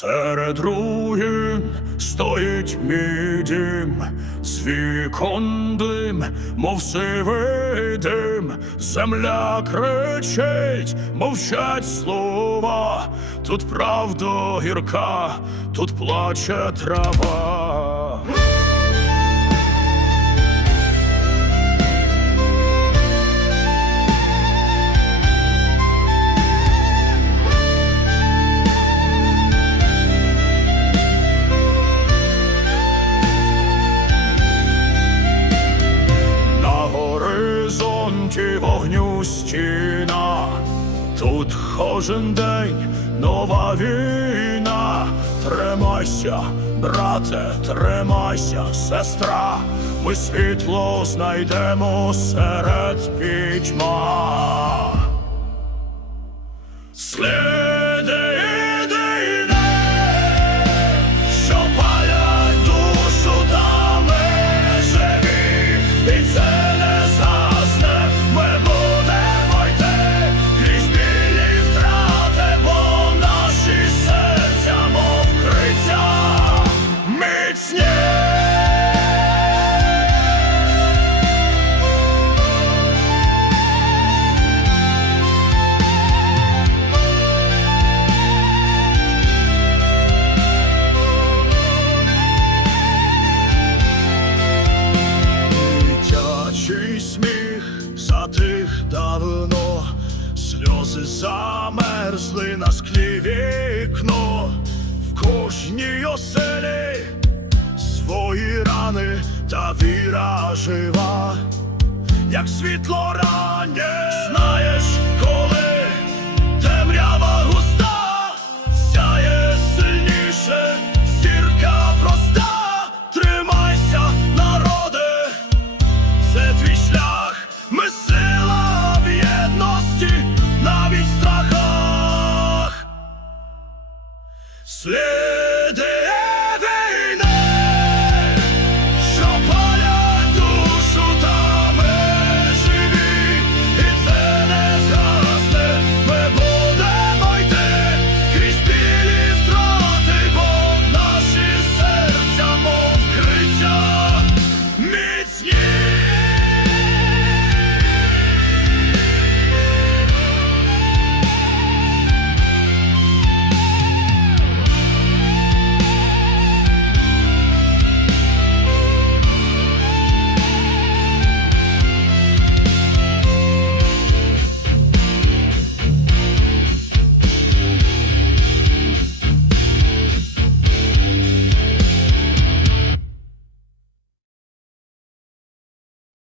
Серед руїн стоїть мій з вікон дим, мов сивий дим, земля кричить, мовчать слова, тут правда гірка, тут плаче трава. Вогню тут кожен день нова війна. Тримайся, брате, тримайся, сестра. Ми світло знайдемо серед пітьма. Сліди затих давно, сльози замерзли на склі вікно, в кожній оселі свої рани та віра жива, як світло раннє, знаєш, коли Slay!